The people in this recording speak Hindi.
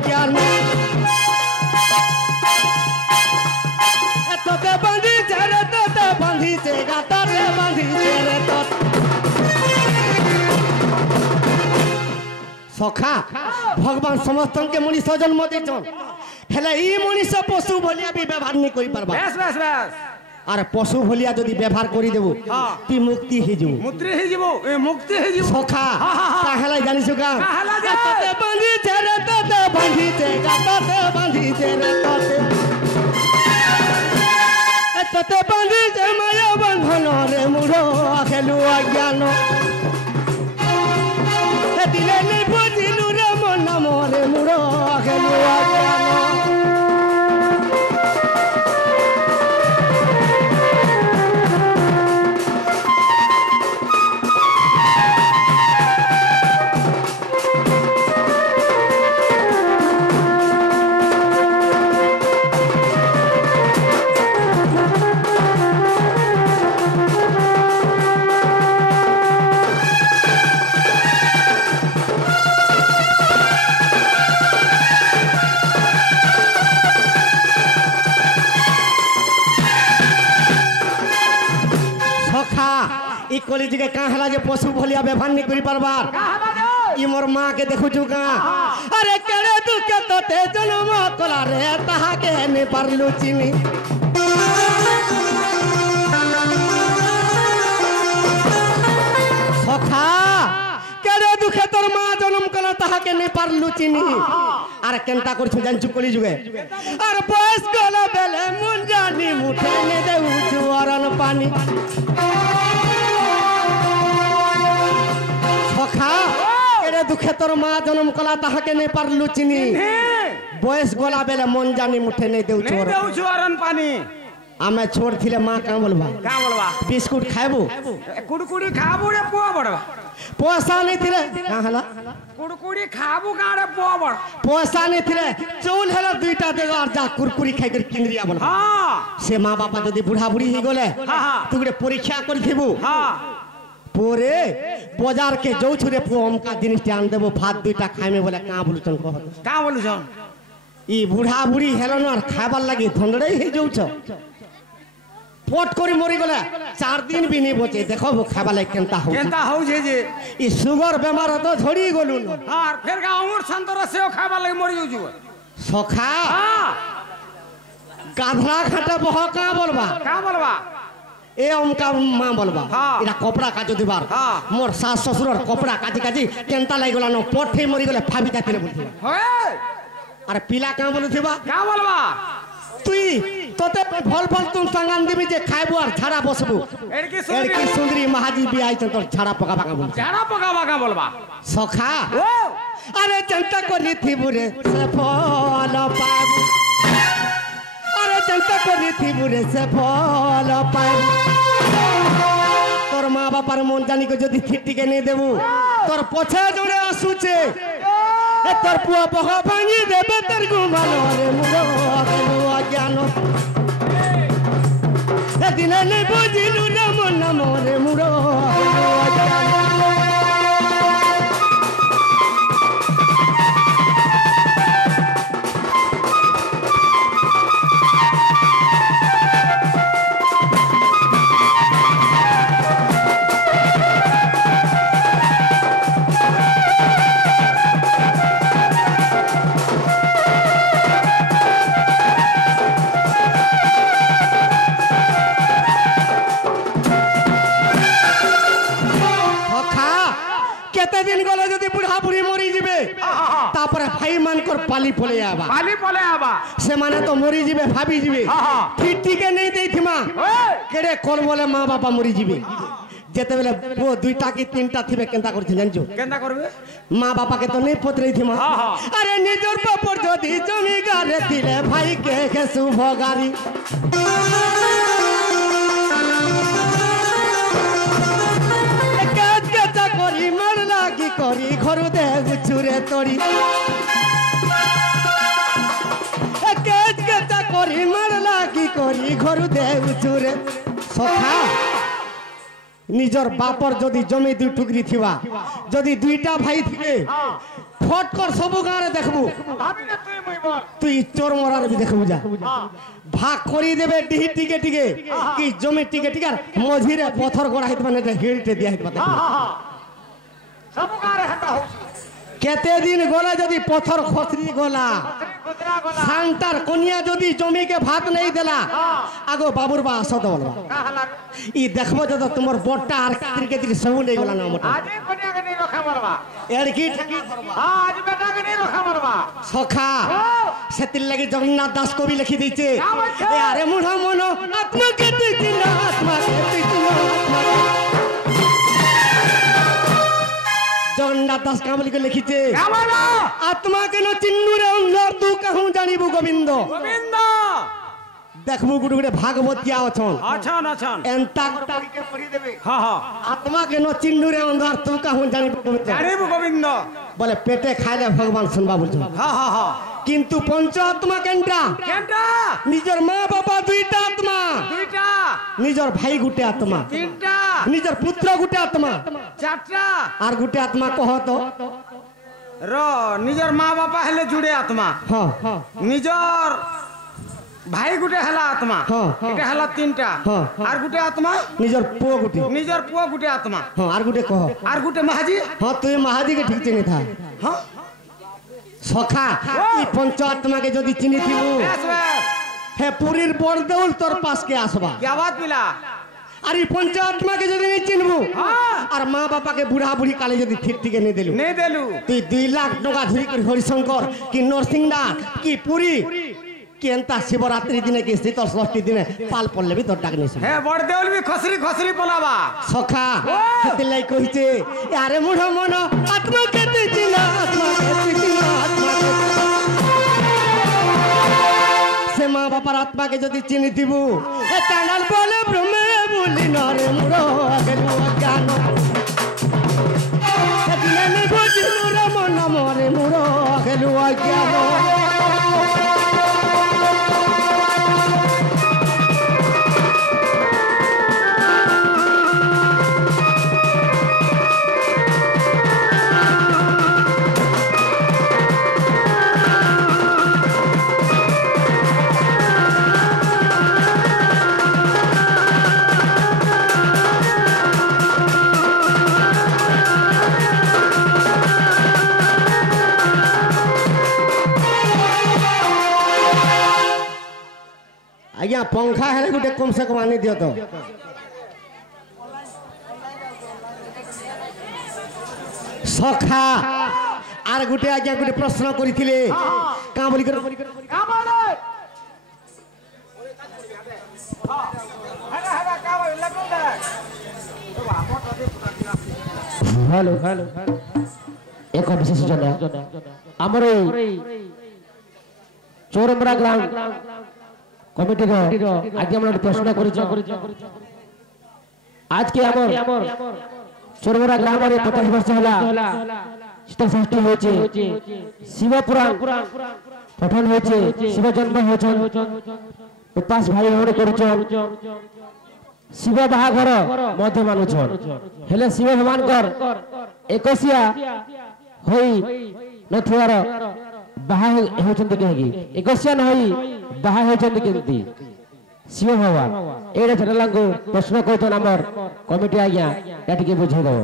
অজ্ঞান তোতে বাঁধিছে রে তোতে বাঁধিছে গাতারে বাঁধিছে রে তোত সখা ভগবান সমস্তকে মনীষ জন্ম দিয়েছেন হেলে ই মনীষ পশু ভলিয়া বি ব্যবহার নি করি পারবা বেশ বেশ বেশ আর পশু ভলিয়া যদি ব্যবহার করি দেবো তুই মুক্তি হয়ে যাবো মুক্তি হয়ে যাব সখা কাহেলা জানিস গা তোতে বাঁধিছে রে তোতে বাঁধিছে গাতাতে বাঁধিছে রে তোতে তোতে বাঁধিছে মায়া বন্ধন রে মুড়ো খেলু অজ্ঞান দিলে নেই বুঝিলু রে মন নাম রে মুড়ো খেলু অজ্ঞান কলিযুগে কাঁ হেলা যে পশু ভলিয়া ব্যবহার নি করি পারবার ই মোর মা কে দেখুছু কা আরে কেড়ে দুঃখে তোতে জন্ম কলা রে তাহাকে নে পারলু চিনি সখা কেড়ে দুঃখে তোর মা জন্ম কলা তাহাকে নে পারলু চিনি আর কেনটা করছু জানছু কলিযুগে আর বয়স গলা বেলে মুন জানি মুঠে নে দেউছু অরণ পানি সখা এরে দুঃখে তোর মা জন্ম কলা তাহাকে নে পারলু চিনি বয়স গলা বেলে মন জানি মুঠে নে দেউছু অরণ পানি আমি ছোট থিলে মা কাঁ বলবা বিস্কুট খাইবু কুড়কুড়ি খাবু রে পুয়া বড় পয়সা নেই থিলে কাঁ হেলা কুড়কুড়ি খাবু কাঁ রে পুয়া বড় পয়সা নেই থিলে চৌল হেলা দুইটা দেগো আর যা কুরকুরি খাই করে কিনরিয়া বলবা সে মা বাবা যদি বুড়া বুড়ি হই গলে তুই গোটে পরীক্ষা করি থিবু পরে বাজার के जो छुरे पोम का जिनिस आन देबो भात दुइटा खाइमे बोले का बोलुचन कह का बोलुचन ई बुढ़ा बुढ़ी हेलन और खाइबार लागि धंडड़े हे जाउछ पट करी मरि गले 4 दिन भी नहीं बचे देखो वो खाइबा लागि केनता हो जे ई सुगर बेमार तो झड़ी गलु हां फेर का अमर संतरा सेव खाइबा लागि मरि जाउछ सखा गाधरा घाटा बह का बोलबा ए हमका मां बोलबा इरा कपड़ा काजो दिबार मोर सास ससुर कपड़ा काजी काजी केनता लागि गला न पठे मरि गले फाबी जातिले बोलथिबा अरे पिला का बोलथिबा का बोलबा तुई तोते फल फल तुम संगान दिबी जे खाइबो और झाड़ा बसबो एड़की सुंदरी महाजी भी आई तोर झाड़ा पकाबा का बोल झाड़ा पकाबा का बोलबा सखा अरे जनता को नीति बुरे से फल पाबू अरे जनता को नीति बुरे से फल पाबू तोर माँ बापार मन जानी को जदि थिटी के नहीं देबू तोर पछे जोड़े आसुचे ए तोर पुआ बहा भांगी देबे तर गुमानो रे मुरो अकेलो अज्ञानो ए दिने नहीं बुझिलु ना मन नमो रे मुरो अकेलो अज्ञानो दिन गले जदि बुढ़ा बुढ़ी मरी जिबे तापर भाई मानकर पाली पले आबा से माने तो मरी जिबे भाबी जिबे फिटी के नहीं देथिमा केड़े कोन बोले मां बापा मरी जिबे जेते बेले वो दुईटा की तीनटा थिबे केनता करथि जानजो केनता करबे मां बापा के तो नहीं पतरई थिमा अरे निजर पर जदि जमी गारे दिले भाई के शुभ गारी करी मर लागी करी घर दे गुचुरे तोरी केज केता करी मर लागी करी घर दे गुचुरे सखा निजर बापर जदि जमी दुई टुकरी थिबा जदि दुईटा भाई थिबे ফট কর সবু গাঁরে দেখবু ভাবিলে তুই মুই বল তুই চোর মরার বি দেখবু যা ভাগ করি দেবে ডিহি টিকে টিকে কি জমি টিকে টিকে আর মঝিরে পথর গড়া হইতে মানে হিড়িতে দিয়া হইতে সব গারে হেতা হউছি কেতে দিন গলা যদি পথর খসরি গলা গুজরা গলা সান্টার কনিয়া যদি জমিকে ভাত নেই দেলা আগো বাবুর বা আসত বলবা কাহলা ই দেখবো যত তোমার বড়টা আর কাতির কাতির সবু নেই গলা না মোটা আজি কনিয়াকে নি রখা মারবা এর কি ঠাকি করবা আজ বেটাকে নি রখা মারবা সখা সেতির লাগি জগন্নাথ দাস কবি লিখি দিয়েছে এ আরে মুঢ়া মন আত্মাকে দিছি না আত্মাকে দিছি না জগন্নাথ দাস কামলি লিখিছে কামালা আত্মাকে ন চিন্নুরে অন্ধর তু কাহু জানিবু গোবিন্দ গোবিন্দ দেখবু গুড়ে গুড়ে ভাগবতিয়া অছন আছন আছন এন্তা কে পড়ি দেবে হ্যাঁ হ্যাঁ আত্মাকে ন চিন্নুরে অন্ধর তু কাহু জানিবু গোবিন্দ জানিবু গোবিন্দ বলে পেটে খাইলে ভগবান শুনবা বলছো হ্যাঁ হ্যাঁ হ্যাঁ কিন্তু পঞ্চ আত্মা কেনটা কেনটা নিজের মা বাবা দুইটা আত্মা দুইটা নিজের ভাই গুটে আত্মা তিনটা নিজের পুত্র গুটে আত্মা চারটা আর গুটে আত্মা কহ তো র নিজের মা বাবা হেলে জুড়ে আত্মা হ্যাঁ হ্যাঁ নিজর ভাই গুটে হেলা আত্মা হ্যাঁ, হ্যাঁ। এটা হেলা তিনটা হ্যাঁ, হ্যাঁ। আর গুটে আত্মা নিজের পুଅ গুটে নিজর পুয়া গুটে আত্মা হ্যাঁ আর গুটে কহ আর গুটে মাহাজি হ্যাঁ তুই মাহাদিকে ঠিক চিনি থা হ্যাঁ সখা এই পঞ্চ আত্মাকে যদি চিনি থিবু বেশ বেশ হে পুরীর বড়দেউল তোর পাশকে আসবা क्या बात मिला আর এই পঞ্চ আত্মাকে যদি নেই চিনবু হ্যাঁ আর মা বাবাকে বুড়া বুড়ি কালে যদি ঠিক টিকে নিয়ে দিলু नहीं देलू তুই 2 লাখ টাকা ধরি করে হরিশঙ্কর কি নরসিংহনাথ কি পুরী কি এন্তা শিবরাত্রি দিনে কি শীতল ষষ্ঠী দিনে পাল পড়লে বি তোর ডাক নিছে है बड़ देवल भी खसरी खसरी पलावा সখা সেলাই কইছে আরে মুঢ় মন আত্মা কেতে চিনা আত্মা কেতে চিনা আত্মা সে মা বাবার আত্মাকে যদি চিনি দিব এ কানাল বলে ব্রহ্মে বলি নরে মুঢ় গেল জ্ঞান দিনে নি বুঝিলু রে মন মরে মুঢ় গেল জ্ঞান आज्ञा पंखा है गोटे कम से कम आनी दियो तो सखा आर गोटे आज्ञा गोटे प्रश्न करिथिले का बोली कर কামালে হেলা হেলা কামালে লাগল দে हेलो एक विशेष सूचना आमर चोरमरा ग्राम कमिटी आज हम प्रश्न कर आज के चोरमरा ग्राम 50 वर्ष है शीतल षष्ठी होचे शिव पुराण पठन होचे शिव जन्म होचन उपास भाई होने करूचन शिव बाहाघर मध्य मानुछन हेले शिव भगवान कर एकसिया होई नथिवार बाहा हेउचन केही एकसिया न होई बाहा हेउचन केंती शिव भगवान एडा चटलांगो प्रश्न कहतन हमर कमिटी आज्ञा या टिके बुझे दो